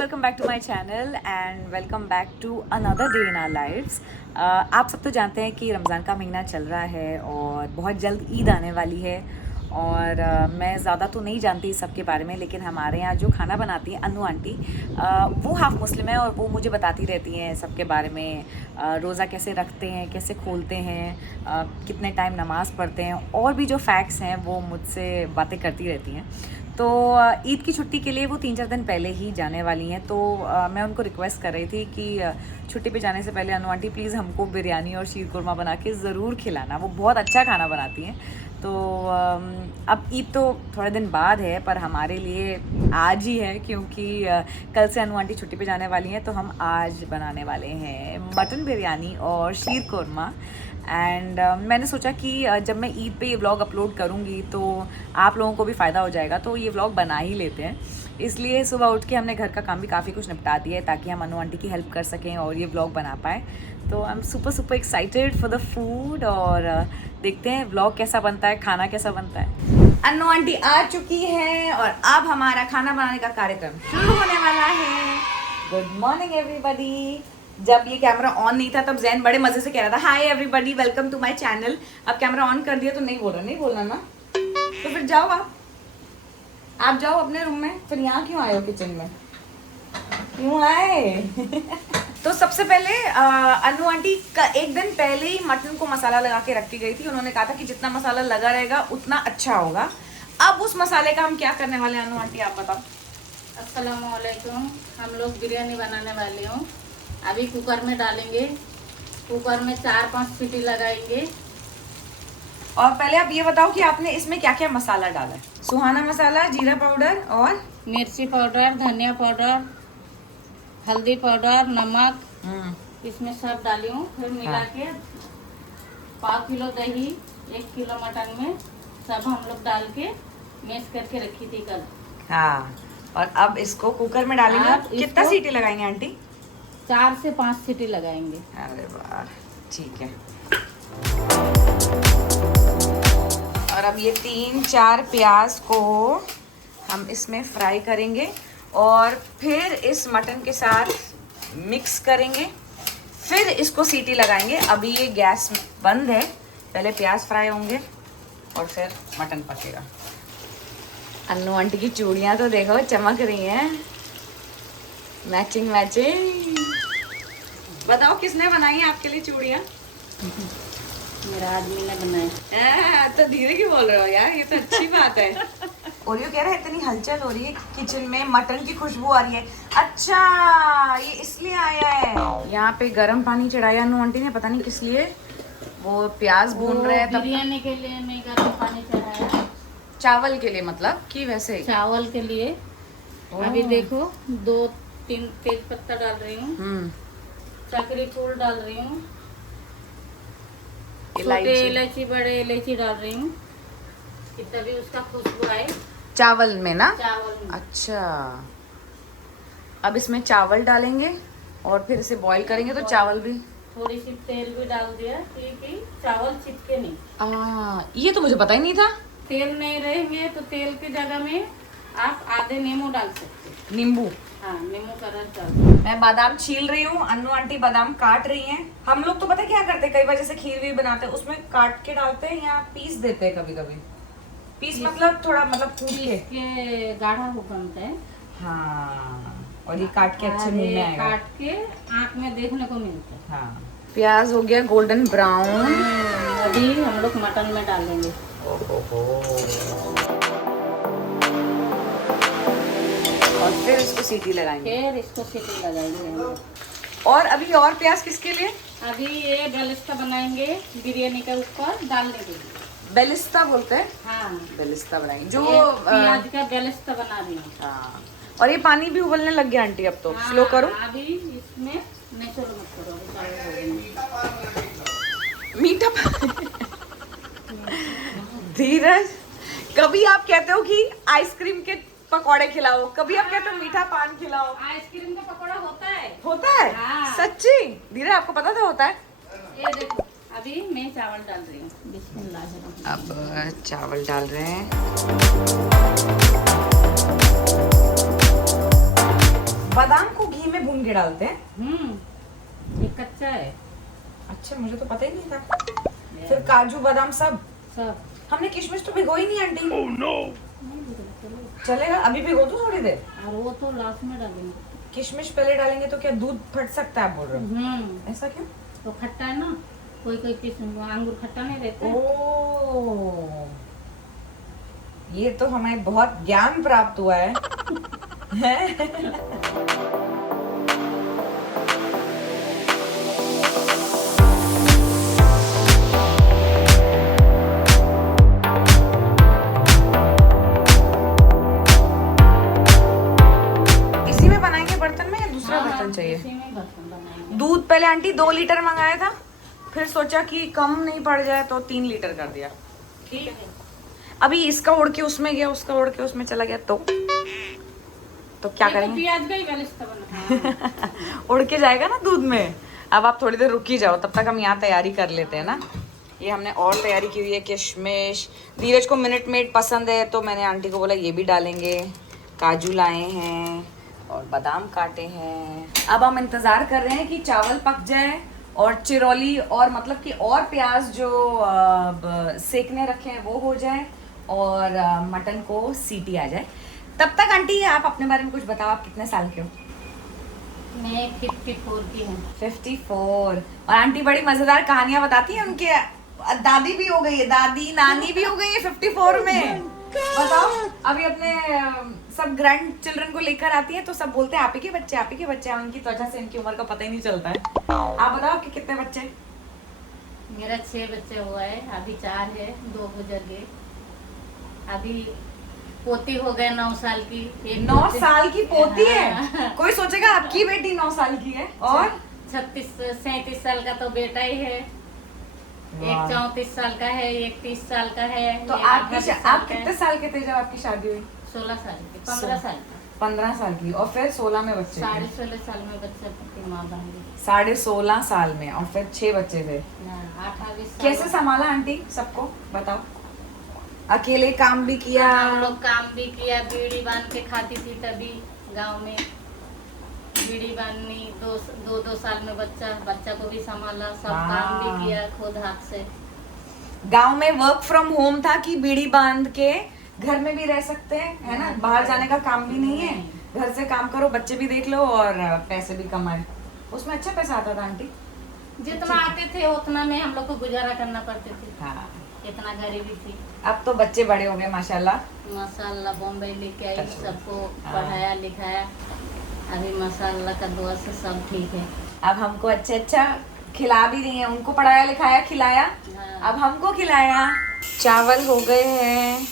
Welcome back to my channel and welcome back to another day in our lives. आप सब तो जानते हैं कि रमज़ान का महीना चल रहा है और बहुत जल्द ईद आने वाली है। और मैं ज़्यादा तो नहीं जानती सब के बारे में, लेकिन हमारे यहाँ जो खाना बनाती हैं अन्नू आंटी, वो हाफ़ मुस्लिम है और वो मुझे बताती रहती हैं सब के बारे में। रोज़ा कैसे रखते हैं, कैसे खोलते हैं, कितने टाइम नमाज़ पढ़ते हैं, और भी जो फैक्ट्स हैं वो मुझसे बातें करती रहती हैं। तो ईद की छुट्टी के लिए वो 3-4 दिन पहले ही जाने वाली हैं। तो मैं उनको रिक्वेस्ट कर रही थी कि छुट्टी पे जाने से पहले अनु आंटी प्लीज़ हमको बिरयानी और शीर कुरमा बना के ज़रूर खिलाना। वो बहुत अच्छा खाना बनाती हैं। तो अब ईद तो थोड़े दिन बाद है, पर हमारे लिए आज ही है, क्योंकि कल से अनु आंटी छुट्टी पे जाने वाली हैं। तो हम आज बनाने वाले हैं मटन बिरयानी और शीर कुरमा। एंड मैंने सोचा कि जब मैं ईद पे ये व्लॉग अपलोड करूँगी तो आप लोगों को भी फ़ायदा हो जाएगा, तो ये व्लॉग बना ही लेते हैं। इसलिए सुबह उठ के हमने घर का काम भी काफ़ी कुछ निपटा दिया है ताकि हम अनु आंटी की हेल्प कर सकें और ये व्लॉग बना पाएँ। तो I am super excited for the food, और देखते हैं व्लॉग कैसा बनता है, खाना कैसा बनता है। अनु आंटी आ चुकी है और अब हमारा खाना बनाने का कार्यक्रम शुरू होने वाला है। Good morning everybody. जब ये कैमरा ऑन नहीं था तब जैन बड़े मजे से कह रहा था hi everybody welcome to my channel. अब कैमरा ऑन कर दिया तो नहीं बोलना ना, तो फिर जाओ आप जाओ अपने रूम में। फिर यहाँ क्यों आए हो किचन में, क्यों आए? तो सबसे पहले अनु आंटी का एक दिन पहले ही मटन को मसाला लगा के रखी गई थी। उन्होंने कहा था कि जितना मसाला लगा रहेगा उतना अच्छा होगा। अब उस मसाले का हम क्या करने वाले हैं अनु आंटी, आप बताओ। अस्सलाम वालेकुम। हम लोग बिरयानी बनाने वाले हूँ। अभी कुकर में डालेंगे, कुकर में 4-5 सीटी लगाएंगे। और पहले आप ये बताओ कि आपने इसमें क्या क्या मसाला डाला है। सुहाना मसाला, जीरा पाउडर और मिर्ची पाउडर, धनिया पाउडर, हल्दी पाउडर, नमक, इसमें सब डाली हूँ। फिर मिला के 5 किलो दही, 1 किलो मटन में सब हम लोग डाल के मिक्स करके रखी थी कल। हाँ, और अब इसको कुकर में डालेंगे। कितना सीटी लगाएंगे आंटी? 4 से 5 सीटी लगाएंगे। अरे वाह, ठीक है। और अब ये 3-4 प्याज को हम इसमें फ्राई करेंगे और फिर इस मटन के साथ मिक्स करेंगे, फिर इसको सीटी लगाएंगे। अभी ये गैस बंद है, पहले प्याज फ्राई होंगे और फिर मटन पकेगा। अन्नू आंटी की चूड़ियाँ तो देखो चमक रही हैं, मैचिंग। बताओ किसने बनाई है आपके लिए चूड़ियाँ? मेरा आदमी ने बनाया। तो धीरे क्यों बोल रहे हो यार, ये तो अच्छी बात है। ओरियो कह रहा है इतनी हलचल हो रही है किचन में, मटन की खुशबू आ रही है। अच्छा, ये इसलिए आया है। यहाँ पे गर्म पानी चढ़ाया अनु आंटी ने, पता नहीं किस लिए। वो प्याज भून रहे हैं तब। बिरयानी के लिए मैं गर्म पानी चढ़ाया। चावल के लिए मतलब कि वैसे? चावल के लिए। अभी देखो 2-3 तेज पत्ता डाल रही हूँ, चक्री फूल डाल रही हूँ, छोटे इलायची, बड़े इलायची डाल रही हूँ कि तभी उसका खुशबू आए चावल में ना। चावल में। अच्छा, अब इसमें चावल डालेंगे और फिर इसे बॉईल करेंगे तो चावल भी। थोड़ी सी तेल भी डाल दिया क्योंकि चावल चिपके नहीं। ये तो मुझे पता ही नहीं था। तेल नहीं रहेंगे तो तेल की जगह में आप आधे नींबू डाल सकते। नींबू? हाँ, नींबू का रस डाल। मैं बादाम छील रही हूँ, अन्नू आंटी बादाम काट रही हैं। हम लोग तो पता क्या करते हैं, कई बार जैसे खीर भी बनाते हैं उसमें काट के डालते हैं या पीस देते हैं कभी। पीस मतलब थोड़ा कूट के गाढ़ा हो बनता है। हाँ, और ये काट के अच्छे मुंह में आएगा। काट के आँख में देखने को मिलता है। हाँ, प्याज हो गया गोल्डन ब्राउन। अभी हम लोग मटन में डालेंगे। और फिर इसको सीटी लगाएंगे। और अभी और प्याज किसके लिए? अभी ये बेलिस्ता बनाएंगे बिरयानी के ऊपर डालने के लिए। बेलिस्ता बोलते हैं? हाँ, बेलिस्ता बनाएंगे जो प्याज का बेलिस्ता बना रही हूँ। हाँ, और ये पानी भी उबलने लग गया आंटी, अब तो हाँ, स्लो करो। अभी इसमें नहीं, चलो मत करो, मीठा धीरज, कभी आप कहते हो कि आइसक्रीम के पकौड़े खिलाओ, कभी आप कहते हो मीठा पान खिलाओ। आइसक्रीम का पकौड़ा होता है? हाँ। सच्ची? धीरे, आपको पता था होता है? ये देखो, अभी मैं चावल डाल रही हूँ। बिस्मिल्लाह। अब चावल डाल रहे हैं। बादाम को घी में भून के डालते हैं? ये कच्चा है। अच्छा, मुझे तो पता ही नहीं था। फिर काजू बादाम सब हमने किशमिश तो भिगोई नहीं आंटी। चलेगा, अभी भिगो दूं थोड़ी देर? और वो तो लास्ट में डालेंगे। किशमिश पहले डालेंगे तो क्या दूध फट सकता है, आप बोल रहे हो? ऐसा क्यों? तो खट्टा है ना, कोई किस्म अंगूर खट्टा नहीं रहता। ओ, ये तो हमें बहुत ज्ञान प्राप्त हुआ है। इसी में बनाएंगे बर्तन में या दूसरा बर्तन चाहिए? इसी में बर्तन बनाएंगे। दूध पहले आंटी 2 लीटर मंगाया था, फिर सोचा कि कम नहीं पड़ जाए तो 3 लीटर कर दिया। ठीक है। अभी इसका उड़ के उसमें गया, उसका उड़ के उसमें चला गया तो क्या करेंगे? प्याज का ही गलिस्ता बना। उड़ के जाएगा ना दूध में। अब आप थोड़ी देर रुक ही जाओ, तब तक हम यहाँ तैयारी कर लेते हैं ना। ये हमने और तैयारी की हुई है, किशमिश। धीरज को मिनट मेड पसंद है तो मैंने आंटी को बोला ये भी डालेंगे। काजू लाए हैं और बादाम काटे हैं। अब हम इंतज़ार कर रहे हैं कि चावल पक जाए और चिरौली और मतलब कि और प्याज जो सेकने रखे हैं वो हो जाए और मटन को सीटी आ जाए। तब तक आंटी आप अपने बारे में कुछ बताओ, आप कितने साल के हो? मैं 54 की हूँ। 54। और आंटी बड़ी मजेदार कहानियां बताती हैं, उनके दादी भी हो गई है, दादी नानी भी हो गई है 54 में। बताओ, अभी अपने सब ग्रैंड चिल्ड्रन को लेकर आती है तो सब बोलते हैं आप ही के बच्चे, आप ही के बच्चे। उनकी त्वचा से इनकी उम्र का पता ही नहीं चलता है। आप बताओ कि कितने बच्चे? मेरा 6 बच्चे हुआ है, अभी 4 है, 2 गुजर गए। अभी पोती हो गए 9 साल की। 9 साल की पोती है? कोई सोचेगा आपकी बेटी 9 साल की है। और 37 साल का तो बेटा ही है, एक 34 साल का है, एक 30 साल का है। तो आप कितने साल के थे जब आपकी शादी हुई? 16 साल की। 15 साल का। 15 साल की। और फिर 16 में बच्चे? 16.5 साल में बच्चा की माँ बन गई। 16.5 साल में। और फिर 6 बच्चे थे। 28 साल। कैसे संभाला आंटी सबको, बताओ? अकेले काम भी किया? हम लोग काम भी किया, बीड़ी बांध के खाती थी तभी गांव में। बीड़ी बांधनी, 2 साल में बच्चा को भी संभाला, सब काम भी किया खुद हाथ से। गांव में वर्क फ्रॉम होम था कि बीड़ी बांध के घर में भी रह सकते हैं, है ना? बाहर जाने का काम भी नहीं है, घर से काम करो, बच्चे भी देख लो और पैसे भी कमाए। उसमें अच्छा पैसा आता था आंटी? जितना आते थे उतना में हम लोग को गुजारा करना पड़ते थे। हाँ, इतना गरीबी थी। अब तो बच्चे बड़े हो गए माशाल्लाह। माशाल्लाह, बॉम्बे लेके आई, सबको पढ़ाया लिखाया। अभी माशाल्लाह का दुआ से सब ठीक है। अब हमको अच्छा खिला भी रही है, उनको पढ़ाया लिखाया खिलाया। अब हमको खिलाया। चावल हो गए हैं,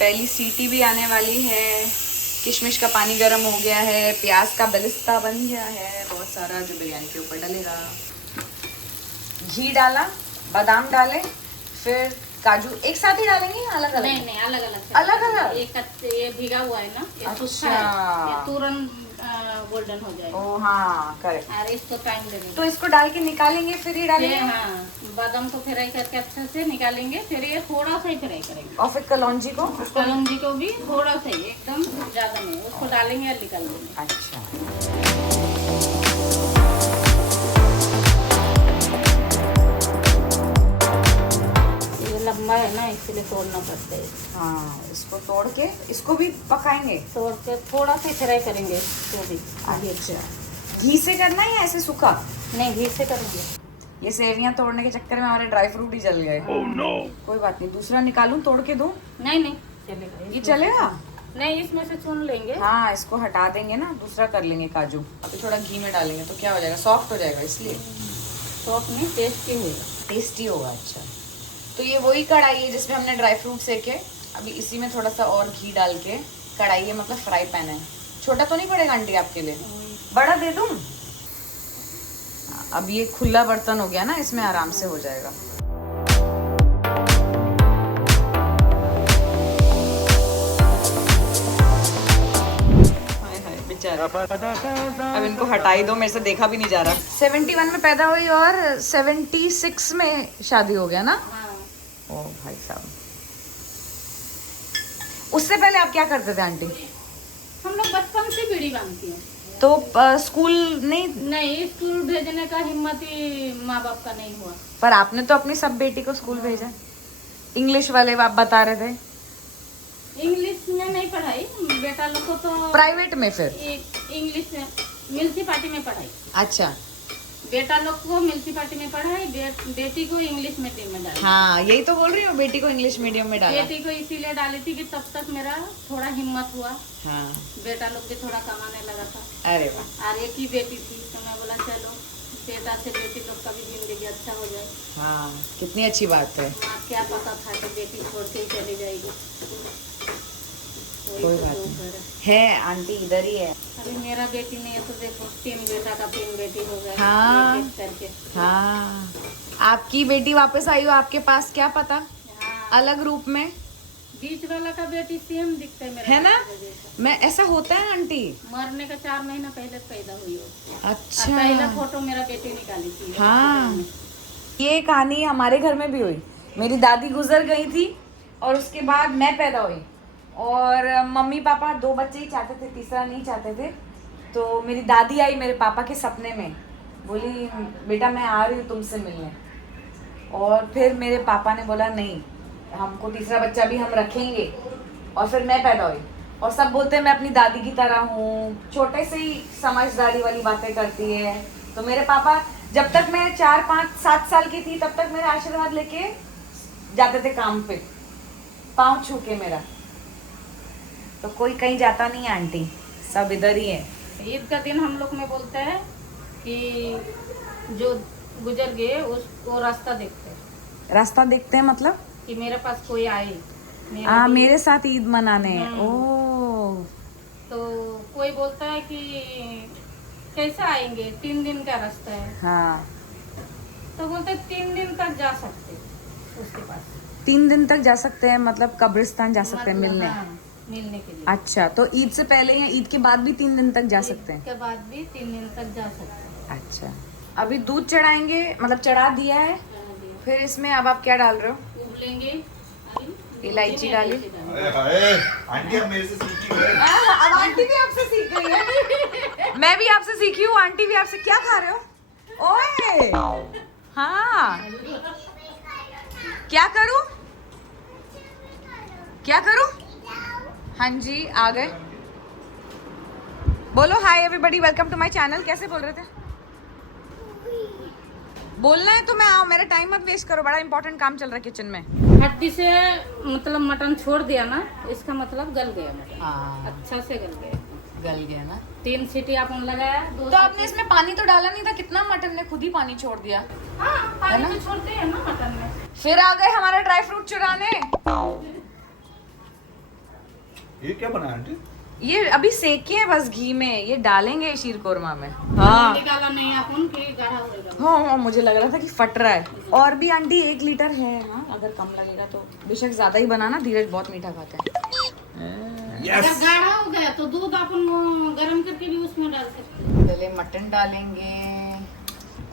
पहली सीटी भी आने वाली है, किशमिश का पानी गर्म हो गया है, प्याज का बलिस्ता बन गया है बहुत सारा जो बिरयानी के ऊपर डलेगा। घी डाला, बादाम डाले, फिर काजू एक साथ ही डालेंगे या अलग अलग? नहीं, अलग अलग। अलग अलग? ये भीगा हुआ है ना, ये सूखा है, ये तुरंत गोल्डन हो जाएगा। ओ हाँ, करेक्ट। और इसको टाइम लगेगा। तो इसको डाल के निकालेंगे, फिर ही डालेंगे? हाँ, बादाम को फ्राई करके अच्छे से निकालेंगे, फिर ये थोड़ा सा ही फ्राई करेंगे। और फिर कलौंजी को? कलौंजी को भी थोड़ा सा ही, एकदम ज्यादा नहीं, उसको डालेंगे और निकाल देंगे। अच्छा, लंबा है ना, इसलिए तोड़ना पड़ता है। हाँ, इसको तोड़ के इसको भी पकाएंगे? तोड़ के थोड़ा सा फ्राई करेंगे इसको भी। अच्छा, घी से करना है या ऐसे सूखा? नहीं, घी से करेंगे। ये सेवियां तोड़ने के चक्कर में हमारे ड्राई फ्रूट ही जल गए। कोई बात नहीं, दूसरा निकालूं, तोड़ के दूं? नहीं चलेगा। ये चलेगा? नहीं, इसमें से चुन लेंगे। हाँ, इसको हटा देंगे ना, दूसरा कर लेंगे काजू। अभी थोड़ा घी में डालेंगे तो क्या हो जाएगा, सॉफ्ट हो जाएगा, इसलिए सॉफ्ट नहीं, टेस्टी होगा। टेस्टी होगा। अच्छा, तो ये वही कढ़ाई है जिसमें हमने ड्राई फ्रूट सेके। अभी इसी में थोड़ा सा और घी डाल के, कढ़ाई है मतलब फ्राई पैन है। छोटा तो नहीं पड़ेगा आंटी आपके लिए? बड़ा दे दूं? अब ये खुला बर्तन हो गया ना, इसमें आराम से हो जाएगा। अब इनको हटाई दो, मेरे से देखा भी नहीं जा रहा। 71 में पैदा हुई और 76 में शादी हो गया ना? ओ भाई साहब, उससे पहले आप क्या करते थे आंटी? हम लोग बचपन से बीड़ी बांधती हैं। तो स्कूल नहीं, नहीं, स्कूल भेजने का हिम्मत ही माँ बाप का नहीं हुआ। पर आपने तो अपनी सब बेटी को स्कूल भेजा। इंग्लिश वाले आप बता रहे थे। इंग्लिश में नहीं पढ़ाई, बेटा लोग को तो प्राइवेट में फिर? इंग्लिश में म्यूनसिपालिटी में पढ़ाई। अच्छा, बेटा लोग को म्यूनसिपालिटी में पढ़ाई, बेटी को इंग्लिश मीडियम में डाली। हाँ यही तो बोल रही हूँ, बेटी को इंग्लिश मीडियम में डाला। बेटी को इसीलिए डाली थी कि तब तक मेरा थोड़ा हिम्मत हुआ। हाँ, बेटा लोग भी थोड़ा कमाने लगा था। अरे वाह। और एक ही बेटी थी, तो मैं बोला चलो बेटा से बेटी लोग का भी जिंदगी अच्छा हो जाए। हाँ, कितनी अच्छी बात है। हाँ, क्या पता था कि बेटी छोड़ के ही चली जाएगी। कोई बात नहीं है, आंटी इधर ही है। अभी मेरा बेटी नहीं है तो देखो 3 बेटा का 3 बेटी हो गए। हाँ। एक-एक करके। हाँ, आपकी बेटी वापस आई हो आपके पास, क्या पता हाँ, अलग रूप में, बीच वाला का बेटी सेम दिखता है मेरा, है ना? बेटे जैसा। मैं ऐसा होता है आंटी? मरने का 4 महीना पहले पैदा हुई हो। अच्छा, पहला फोटो मेरा बेटी निकाली थी। हाँ, ये कहानी हमारे घर में भी हुई। मेरी दादी गुजर गई थी और उसके बाद मैं पैदा हुई, और मम्मी पापा 2 बच्चे ही चाहते थे, तीसरा नहीं चाहते थे। तो मेरी दादी आई मेरे पापा के सपने में, बोली बेटा मैं आ रही हूँ तुमसे मिलने। और फिर मेरे पापा ने बोला नहीं, हमको तीसरा बच्चा भी हम रखेंगे। और फिर मैं पैदा हुई, और सब बोलते हैं मैं अपनी दादी की तरह हूँ, छोटे से ही समझदारी वाली बातें करती है। तो मेरे पापा जब तक मैं 4, 5, 7 साल की थी तब तक मेरा आशीर्वाद लेके जाते थे काम पे, पाँव छू के मेरा। तो कोई कहीं जाता नहीं है आंटी, सब इधर ही है। ईद का दिन हम लोग में बोलते हैं कि जो गुजर गए उसको रास्ता देखते हैं, रास्ता देखते हैं मतलब कि मेरे पास कोई आए मेरे साथ ईद मनाने। ओ, तो कोई बोलता है कि कैसे आएंगे, 3 दिन का रास्ता है। हाँ, तो बोलते हैं 3 दिन तक जा सकते उसके पास। 3 दिन तक जा सकते हैं मतलब कब्रिस्तान जा सकते हैं मतलब, मिलने? हाँ, मिलने के लिए। अच्छा, तो ईद से पहले या ईद के बाद भी 3 दिन तक जा सकते हैं? के बाद भी 3 दिन तक जा सकते हैं। अच्छा, अभी दूध चढ़ाएंगे, मतलब चढ़ा दिया है, फिर इसमें अब आप क्या डाल रहे हो? उबलेंगे, इलायची डाली। अरे हाय, आंटी अब मेरे से सीखी है। अब आंटी भी आपसे सीख रही है। मैं भी आपसे सीखी हूँ, आंटी भी आपसे। क्या खा रहे हो? ओए, हाँ, क्या करूँ, क्या करूँ? हाँ जी, आ गए। बोलो hi everybody, welcome to my channel. कैसे बोल रहे थे? बोलना है तो मैं आओ, मेरा टाइम मत वेस्ट करो, बड़ा इंपॉर्टेंट काम चल रहा है किचन में। हड्डी से मतलब मटन छोड़ दिया ना, इसका मतलब गल गया मटन। हाँ, अच्छा से गल गया, गल गया ना। 3 सीटी आपने लगाया, 2 तो आपने इसमें पानी तो डाला नहीं था, कितना मटन ने खुद ही पानी छोड़ दिया। हाँ, पानी है ना? तो छोड़ते हैं ना मटन में। फिर आ गए हमारा ड्राई फ्रूट चुराने। ये क्या बना आंटी? ये अभी सेके हैं बस घी में, ये डालेंगे शीर कोरमा में। हाँ, निकाला नहीं अपन कि गाढ़ा होगा। हाँ, मुझे लग रहा था कि फट रहा है। और भी आंटी 1 लीटर है। हाँ, अगर कम लगेगा तो बेशक ज्यादा ही बनाना, धीरज बहुत मीठा खाता है। अगर गाढ़ा हो गया तो दूध अपन गर्म करके भी उसमें डाल सकते हैं। पहले मटन डालेंगे,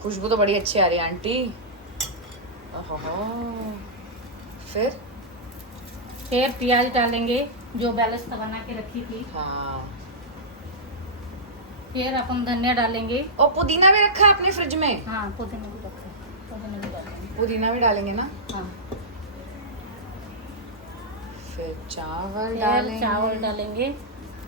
खुशबू तो बड़ी अच्छी आ रही है आंटी। ओहो, फिर प्याज डालेंगे जो बैलेंस बना के रखी थी। हाँ, फिर अपन धनिया डालेंगे। और पुदीना भी रखा है अपने फ्रिज में? हाँ, पुदीना भी रखा है, पुदीना भी डालेंगे। पुदीना भी डालेंगे ना। हाँ, फिर चावल फिर डालेंगे। चावल डालेंगे।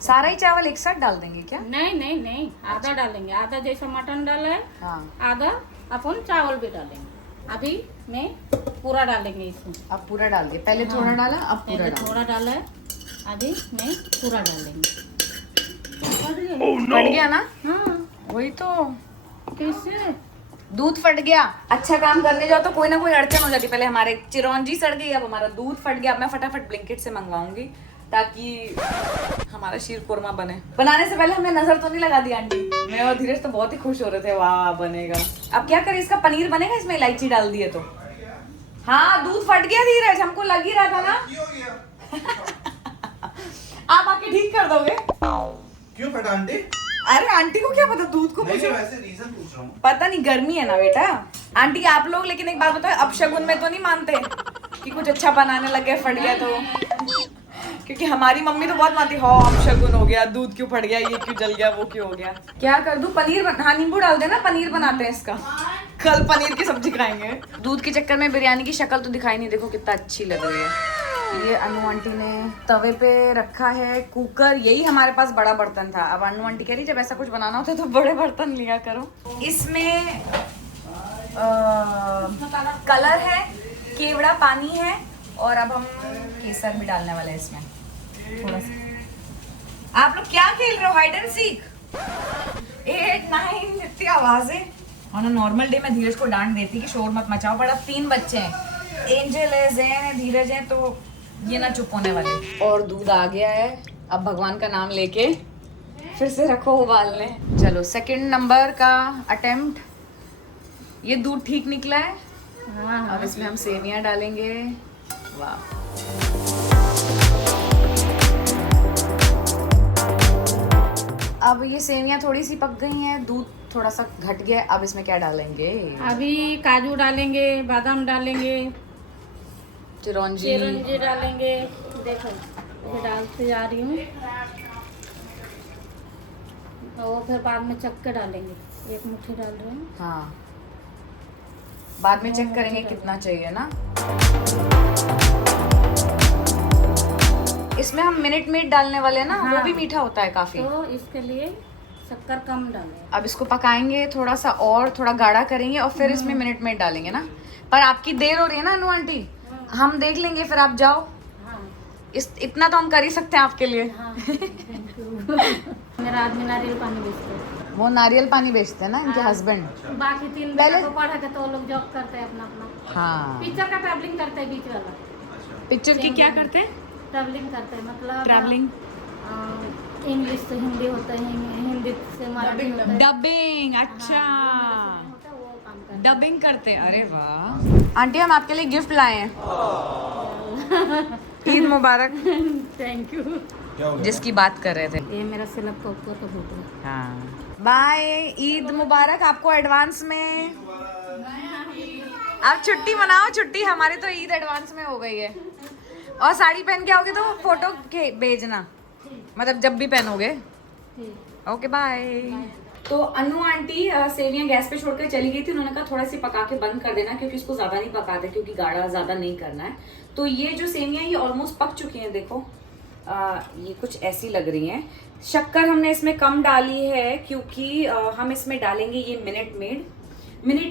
सारा ही चावल एक साथ डाल देंगे क्या? नहीं नहीं नहीं, आधा डालेंगे, आधा जैसा मटन डाला है, हाँ, आधा अपन चावल भी डालेंगे। अभी मैं पूरा डालेंगे इसमें। अब पूरा डाल दिया, पहले थोड़ा डाला, अब पूरा पहले डाल। थोड़ा डाला है, अभी मैं पूरा डालेंगे। फट गया ना? हाँ, वही तो, कैसे? दूध फट गया। अच्छा काम करने जाओ तो कोई ना कोई अड़चन हो जाती। पहले हमारे चिरौंजी सड़ गई, अब हमारा दूध फट गया। अब मैं फटाफट ब्लिंकिट से मंगवाऊंगी ताकि हमारा शीर कोरमा बने। बनाने से पहले हमने नजर तो नहीं लगा दी आंटी। मैं और धीरज तो बहुत ही खुश हो रहे थे, वाह बनेगा। अब क्या करें, इसका पनीर बनेगा इसमें इलायची डाल दिए तो। हाँ, दूध फट गया धीरज, हमको लग ही रहा था ना। आप आके ठीक कर दोगे? क्यों फटा आंटी? अरे आंटी को क्या पता, दूध को नहीं, पूछो। वैसे रीजन पूछ रहा हूँ। पता नहीं, गर्मी है ना बेटा। आंटी आप लोग लेकिन एक बात बताओ, अब शगुन में तो नहीं मानते कि कुछ अच्छा बनाने लगे फट गया तो? क्योंकि हमारी मम्मी तो बहुत मानती, हाँ अब शगुन हो गया, दूध क्यों फट गया, ये क्यों जल गया, वो क्यों हो गया। क्या कर दूं, पनीर हाँ नींबू डाल देना, पनीर बनाते हैं इसका, कल पनीर की सब्जी खाएंगे। दूध के चक्कर में बिरयानी की शक्ल तो दिखाई नहीं, देखो कितना अच्छी लग रही है। ये अनु आंटी ने तवे पे रखा है कुकर, यही हमारे पास बड़ा बर्तन था। अब अनु आंटी कह रही जब ऐसा कुछ बनाना होता है तो बड़े बर्तन लिया करो। इसमें कलर है, केवड़ा पानी है, और अब हम केसर भी डालने वाले हैं इसमें थोड़ा सा। आप लोग क्या खेल रहे हो, हाइड एंड सीक? 8 9 इतनी आवाजें। और नॉर्मल डे में धीरज को डांट देती कि शोर मत मचाओ, पर अब 3 बच्चे हैं, एंजल है, जैन है, धीरज है, तो ये ना चुप होने वाले। और दूध आ गया है, अब भगवान का नाम लेके फिर से रखो उबालने। चलो सेकंड नंबर का अटेम्प्ट, ये दूध ठीक निकला है। हाँ अब इसमें हम सेवियां डालेंगे। वाह, अब ये सेवियां थोड़ी सी पक गई हैं, दूध थोड़ा सा घट गया। अब इसमें क्या डालेंगे? अभी काजू डालेंगे, बादाम डालेंगे, चिरौंजी डालेंगे। देखो ये डालते जा रही हूँ, और फिर बाद में चक्के डालेंगे, 1 मुट्ठी डाल रही हूँ। हाँ, बाद में चेक करेंगे कितना चाहिए ना। इसमें हम मिनट मेड डालने वाले हैं ना, हाँ। वो भी मीठा होता है काफी, तो इसके लिए शक्कर कम डालें। अब इसको पकाएंगे थोड़ा सा और, थोड़ा गाढ़ा करेंगे और फिर इसमें मिनट मेड डालेंगे ना। पर आपकी देर हो रही है ना अनु आंटी, हम देख लेंगे, फिर आप जाओ। हाँ इतना तो हम कर ही सकते हैं आपके लिए। हाँ मेरा आदमी नारियल पानी बेचते हैं। वो नारियल पानी बेचते हैं ना इनके हस्बैंड। बाकी 3 पहले- बेटा को पढ़ा के तो वो लोग जॉब करते हैं अपना अपना। हाँ, पिक्चर का ट्रैवलिंग करते हैं, बीच वाला पिक्चर की क्या करते हैं? ट्रैवलिंग करते हैं, मतलब ट्रैवलिंग, इंग्लिश से हिंदी होता है, हिंदी से मराठी होता है, डबिंग। अच्छा, होता है, वो काम करते डबिंग करते हैं। अरे वाह आंटी, हम आपके लिए गिफ्ट लाए हैं। ईद मुबारक। Thank you. क्या हो गया? जिसकी बात कर रहे थे। ये मेरा सिलप का ऊपर का भूत है। हाँ, बाय, ईद मुबारक आपको एडवांस में। आप छुट्टी मनाओ, छुट्टी, हमारी तो ईद एडवांस में हो गई है। और साड़ी पहन के आओगे तो फोटो भेजना, मतलब जब भी पहनोगे। ठीक। Okay bye. तो अनु आंटी सेवियां गैस पे छोड़कर चली गई थी, उन्होंने कहा थोड़ा सी पका के बंद कर देना, क्योंकि इसको ज्यादा नहीं पकाते, क्योंकि गाढ़ा ज्यादा नहीं करना है। तो ये जो सेवियां ये ऑलमोस्ट पक चुकी हैं, देखो ये कुछ ऐसी लग रही हैं। शक्कर हमने इसमें कम डाली है, क्योंकि हम इसमें डालेंगे ये मिनट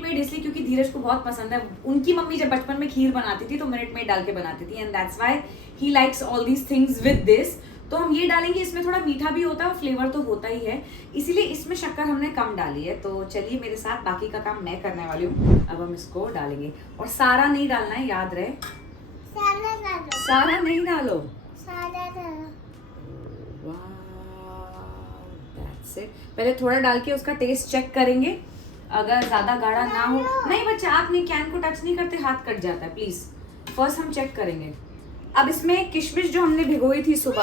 मेड इसलिए क्योंकि धीरज को बहुत पसंद है। उनकी मम्मी जब बचपन में खीर बनाती थी तो मिनट मेड डाल के बनाती थी, and that's why he likes all these things with this. तो हम ये डालेंगे, इसमें थोड़ा मीठा भी होता है और फ्लेवर तो होता ही है, इसीलिए इसमें शक्कर हमने कम डाली है। तो चलिए मेरे साथ, बाकी का काम मैं करने वाली हूँ। अब हम इसको डालेंगे, और सारा नहीं डालना है, याद रहे, सारा नहीं डालो। That's it. पहले थोड़ा डाल के उसका टेस्ट चेक करेंगे, अगर ज्यादा गाढ़ा ना हो। नहीं बच्चा, आपने कैन को टच नहीं करते, हाथ कट जाता है, प्लीज। फर्स्ट हम चेक करेंगे। अब इसमें किशमिश जो हमने भिगोई थी सुबह,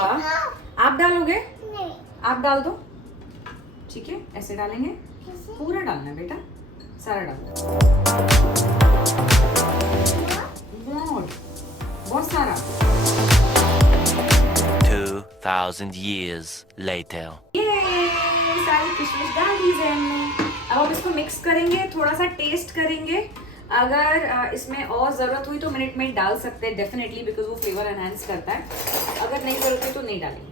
आप डालोगे? नहीं। आप डाल दो, ठीक है, ऐसे डालेंगे, पूरा डालना है बेटा, सारा डालो, बहुत सारा। 2000 years later. ये सारी किशमिश डाल दी है हमने। अब हम इसको मिक्स करेंगे, थोड़ा सा टेस्ट करेंगे, अगर इसमें और ज़रूरत हुई तो मिनट मेड डाल सकते हैं डेफिनेटली, बिकॉज वो फ्लेवर एनहांस करता है। अगर नहीं ज़रूरत हुई तो नहीं डालेंगे।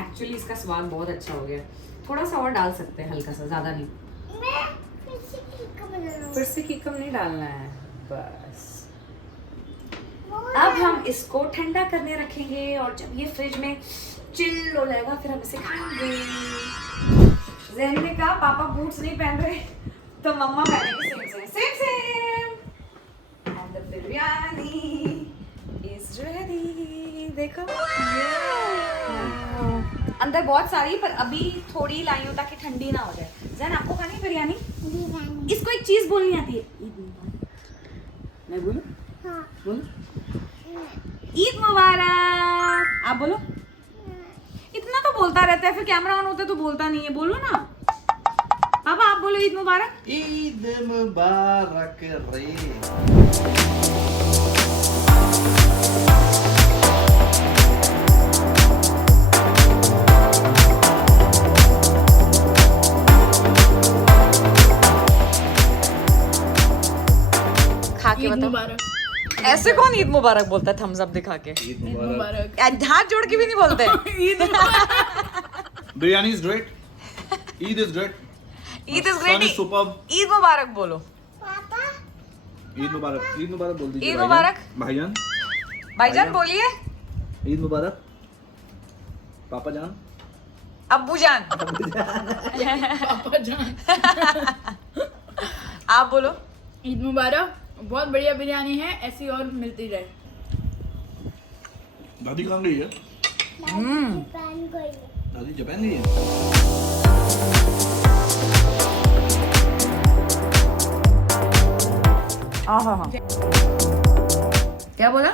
एक्चुअली इसका स्वाद बहुत अच्छा हो गया, थोड़ा सा और डाल सकते हैं, हल्का सा, ज़्यादा नहीं। फिर से कीकम नहीं डालना है, बस। अब हम इसको ठंडा करने रखेंगे, और जब ये फ्रिज में चिल हो जाएगा फिर हम इसे खाएंगे। जैन ने कहा पापा बूट्स नहीं पहन रहे, तो मम्मा पहनेंगे same. And the biryani is ready. देखो अंदर बहुत सारी, पर अभी थोड़ी लाई हूं ताकि ठंडी ना हो जाए। जैन आपको खानी बिरयानी? इसको एक चीज बोलनी आती है, मैं बोलूं? हाँ। बोलो, ईद मुबारक। आप बोलो। इतना तो बोलता रहता है, फिर कैमरा ऑन होता है तो बोलता नहीं है, बोलो ना। पापा आप बोलो ईद मुबारक। ईद मुबारक रे। खा के बताओ। ऐसे कौन ईद मुबारक बोलता है थम्स अप दिखा के? ईद मुबारक। हाथ जोड़ के भी नहीं बोलते। Biryani is great. Eid is great. Eid is Sun great. is superb। Eid मुबारक बोलो। ईद मुबारक। ईद मुबारक बोल दीजिए। ईद मुबारक। भाईजान। भाईजान बोलिए। ईद मुबारक। पापा जान। अब्बू जान। आप बोलो। ईद मुबारक। बहुत बढ़िया बिरयानी है, ऐसी और मिलती रहे। दादी कहाँ गई है? दादी जापान गई है। हाँ। क्या बोला?